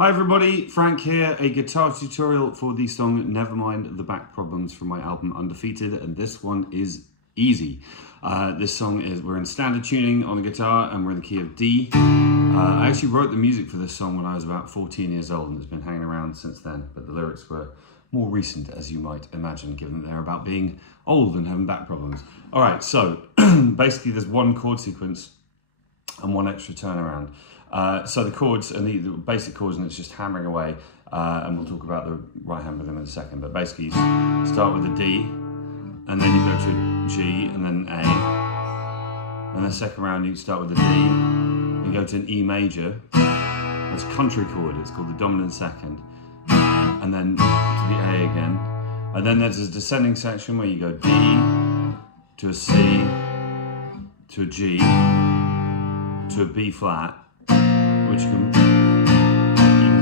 Hi everybody, Frank here, a guitar tutorial for the song Nevermind, the back problems from my album Undefeated, and this one is easy. This song is, we're in standard tuning on the guitar and we're in the key of D. I actually wrote the music for this song when I was about 14 years old and it's been hanging around since then, but the lyrics were more recent, as you might imagine, given that they're about being old and having back problems. All right, so basically there's one chord sequence and one extra turnaround. So the chords and the basic chords, and it's just hammering away, and we'll talk about the right hand rhythm in a second, but basically you start with a D, and then you go to a G, and then A, and the second round you start with a D, you go to an E major, it's a country chord, it's called the dominant second, and then to the A again, and then there's a descending section where you go D, to a C, to a G, to a B flat, which you can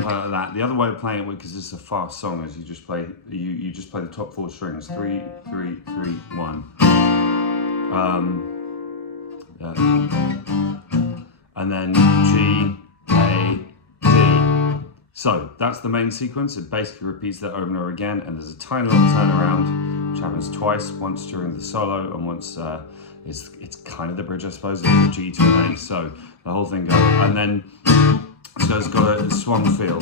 play like that. The other way of playing it, because this is a fast song, is you just play the top four strings, 3, 3, 3, 1, and then G, A, D. So that's the main sequence. It basically repeats that over and over again, and there's a tiny little turnaround which happens twice, once during the solo and once it's kind of the bridge, I suppose, it's a G to an A. So the whole thing goes, and then so it's got a swung feel.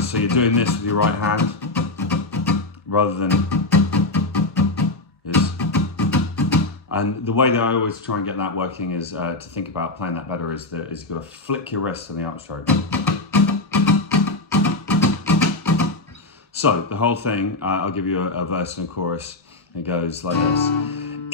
So you're doing this with your right hand rather than this. And the way that I always try and get that working is to think about playing that better is you've got to flick your wrist on the upstroke. So the whole thing, I'll give you a verse and a chorus. It goes like this.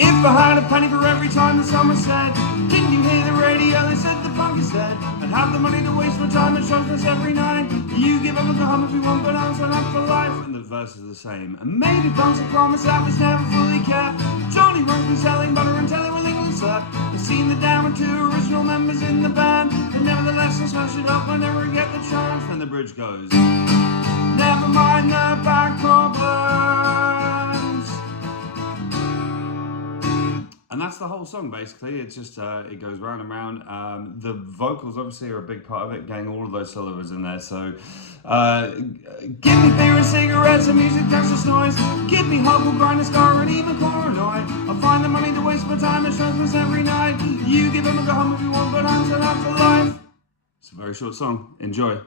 If I had a penny for every time the summer said, didn't you hear the radio? They said the punk is dead. I'd have the money to waste my time and shows every night. You give up and go home if you want, but I'm set up for life. And the verse is the same. And maybe punks will promise that was never fully kept. Johnny Rock's been selling butter and telling with England slept. I've seen the down with two original members in the band, but nevertheless I'll smash it up whenever I get the chance. Then the bridge goes, never mind the back problems. And that's the whole song, basically. It's just, it goes round and round. The vocals, obviously, are a big part of it, getting all of those syllables in there. So, give me beer and cigarettes and music that's just noise. Give me hope, we'll grind a scar and even paranoid. I'll find the money to waste my time and shows us every night. You give them and go home if you want, but I'm set up for life. It's a very short song. Enjoy.